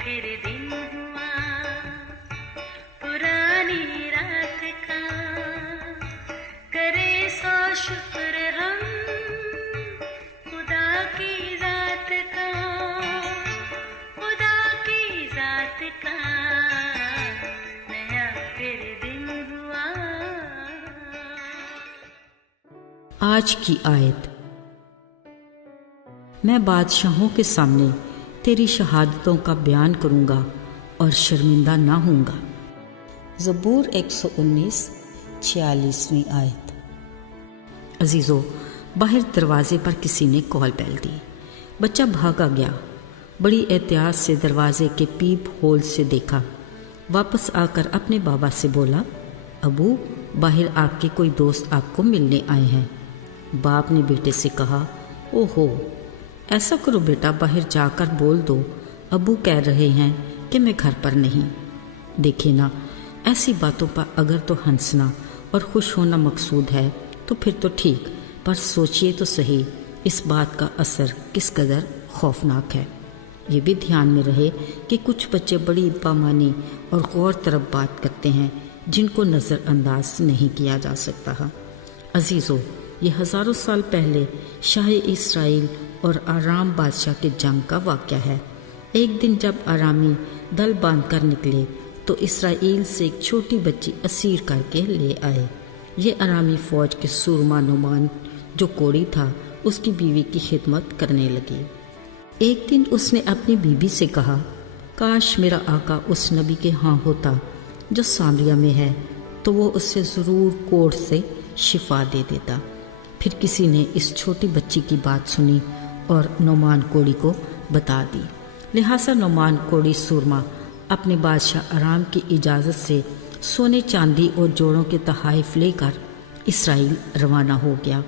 फिर दिन हुआ पुरानी रात का, करे सो शुक्र हम खुदा की जात का, खुदा की जात का, नया फिर दिन हुआ। आज की आयत। मैं बादशाहों के सामने तेरी शहादतों का बयान करूंगा और शर्मिंदा ना होऊंगा। ज़बूर 119 46वीं आयत। अजीज़ों, बाहर दरवाजे पर किसी ने कॉल बैल दी। बच्चा भागा गया, बड़ी एहतियात से दरवाजे के पीप होल से देखा, वापस आकर अपने बाबा से बोला, अबू, बाहर आपके कोई दोस्त आपको मिलने आए हैं। बाप ने बेटे से कहा, ओहो, ऐसा करो बेटा, बाहर जाकर बोल दो, अबू कह रहे हैं कि मैं घर पर नहीं। देखिए ना, ऐसी बातों पर अगर तो हंसना और खुश होना मकसूद है तो फिर तो ठीक, पर सोचिए तो सही इस बात का असर किस कदर खौफनाक है। ये भी ध्यान में रहे कि कुछ बच्चे बड़ी बामानी और गौर तरफ बात करते हैं जिनको नज़रअंदाज नहीं किया जा सकता है। अजीज़ों, ये हज़ारों साल पहले शाह इसराइल और आराम बादशाह के जंग का वाक़या है। एक दिन जब आरामी दल बांध कर निकले तो इसराइल से एक छोटी बच्ची असीर करके ले आए। ये आरामी फ़ौज के सूरमा नुमान जो कोड़ी था उसकी बीवी की खिदमत करने लगी। एक दिन उसने अपनी बीवी से कहा, काश मेरा आका उस नबी के यहाँ होता जो सामरिया में है, तो वो उससे ज़रूर कोढ़ से शिफा दे देता। फिर किसी ने इस छोटी बच्ची की बात सुनी और नौमान कोड़ी को बता दी। लिहाजा नौमान कोड़ी सूरमा अपने बादशाह आराम की इजाज़त से सोने चांदी और जोड़ों के तहाइफ लेकर इसराइल रवाना हो गया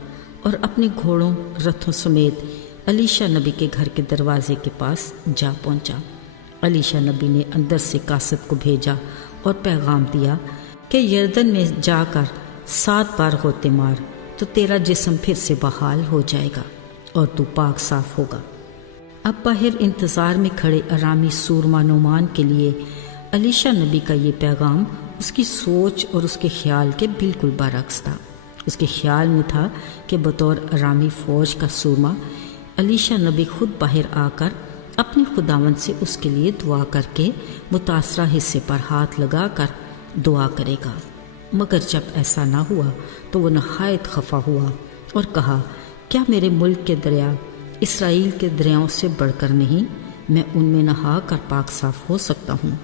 और अपने घोड़ों रथों समेत अलीशा नबी के घर के दरवाजे के पास जा पहुंचा। अलीशा नबी ने अंदर से कासत को भेजा और पैगाम दिया कि यरदन में जाकर 7 बार होते मार तो तेरा जिस्म फिर से बहाल हो जाएगा और तू पाक साफ होगा। अब बाहर इंतज़ार में खड़े आरामी सूरमा नौमान के लिए अलीशा नबी का ये पैगाम उसकी सोच और उसके ख्याल के बिल्कुल बरअक्स था। उसके ख्याल में था कि बतौर आरामी फ़ौज का सूरमा अलीशा नबी खुद बाहर आकर अपने खुदावंद से उसके लिए दुआ करके मुतासरा हिस्से पर हाथ लगाकर दुआ करेगा। मगर जब ऐसा ना हुआ तो वह नहायत खफा हुआ और कहा, क्या मेरे मुल्क के दरिया इसराइल के दरियाओं से बढ़कर नहीं? मैं उनमें नहा कर पाक साफ हो सकता हूँ।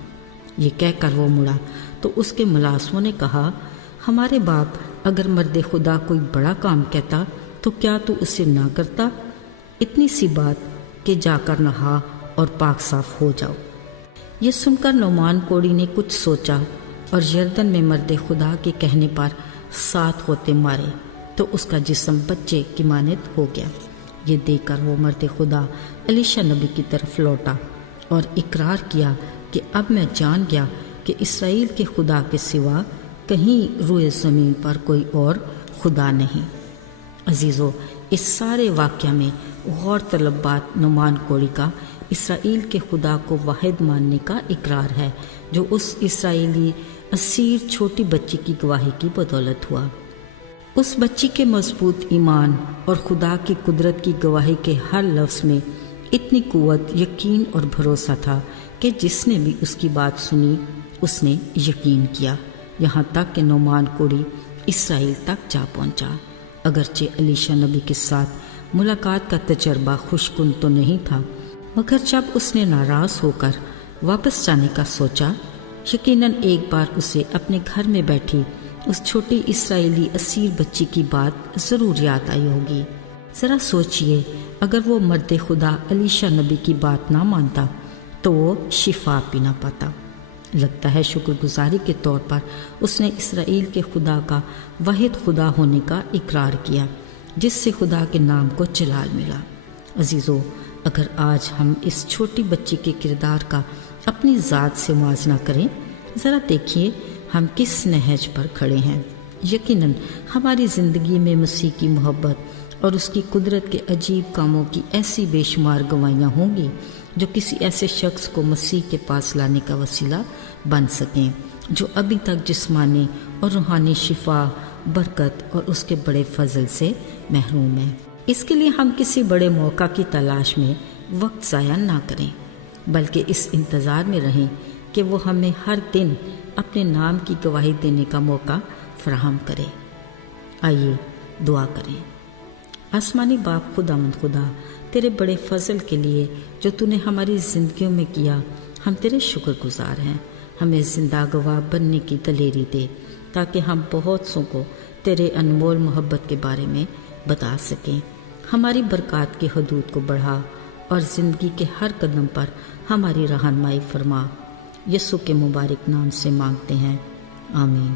ये कहकर वो मुड़ा तो उसके मुलाजमों ने कहा, हमारे बाप, अगर मर्द खुदा कोई बड़ा काम कहता तो क्या तू उसे ना करता? इतनी सी बात कि जाकर नहा और पाक साफ हो जाओ। ये सुनकर नौमान कोड़ी ने कुछ सोचा और यरदन में मर्द खुदा के कहने पर 7 होते मारे तो उसका जिस्म बच्चे की मानद हो गया। ये देखकर वो मर्द खुदा अलीशा नबी की तरफ लौटा और इकरार किया कि अब मैं जान गया कि इसराइल के खुदा के सिवा कहीं रूए ज़मीन पर कोई और खुदा नहीं। अजीज़ों, इस सारे वाक़या में गौर तलब बात नौमान कोड़ी का इसराइल के खुदा को वाहिद मानने का इकरार है, जो उस इसराइली असीर छोटी बच्ची की गवाही की बदौलत हुआ। उस बच्ची के मजबूत ईमान और खुदा की कुदरत की गवाही के हर लफ्ज़ में इतनी कुव्वत, यकीन और भरोसा था कि जिसने भी उसकी बात सुनी उसने यकीन किया, यहाँ तक कि नौमान कोड़ी इसराइल तक जा पहुँचा। अगरचे अलीशा नबी के साथ मुलाकात का तजर्बा खुशकुन तो नहीं था, मगर जब उसने नाराज़ होकर वापस जाने का सोचा, यकीनन एक बार उसे अपने घर में बैठी उस छोटी इसराइली असीर बच्ची की बात ज़रूर याद आई होगी। ज़रा सोचिए, अगर वो मर्द खुदा अलीशा नबी की बात ना मानता तो वो शिफा भी ना पाता। लगता है शुक्रगुजारी के तौर पर उसने इसराइल के खुदा का वाहिद खुदा होने का इकरार किया, जिससे खुदा के नाम को जलाल मिला। अजीज़ों, अगर आज हम इस छोटी बच्ची के किरदार का अपनी ज़ात से मुआवजा करें, ज़रा देखिए हम किस नहज पर खड़े हैं। यकीनन हमारी ज़िंदगी में मसीह की मोहब्बत और उसकी कुदरत के अजीब कामों की ऐसी बेशुमार गवाहियाँ होंगी جو کسی ایسے شخص کو مسیح کے پاس لانے کا وسیلہ بن سکیں جو ابھی تک جسمانی اور روحانی شفا، برکت اور اس کے بڑے فضل سے محروم ہے۔ اس کے لیے ہم کسی بڑے موقع کی تلاش میں وقت ضائع نہ کریں، بلکہ اس انتظار میں رہیں کہ وہ ہمیں ہر دن اپنے نام کی گواہی دینے کا موقع فراہم کرے۔ آئیے دعا کریں۔ آسمانی باپ خداوند خدا، تیرے بڑے فضل کے لیے جو تو نے ہماری زندگیوں میں کیا، ہم تیرے شکر گزار ہیں۔ ہمیں زندہ گواہ بننے کی دلیری دے تاکہ ہم بہت سوں کو تیرے انمول محبت کے بارے میں بتا سکیں۔ ہماری برکات کی حدود کو بڑھا اور زندگی کے ہر قدم پر ہماری رہنمائی فرما۔ یسوع کے مبارک نام سے مانگتے ہیں، آمین۔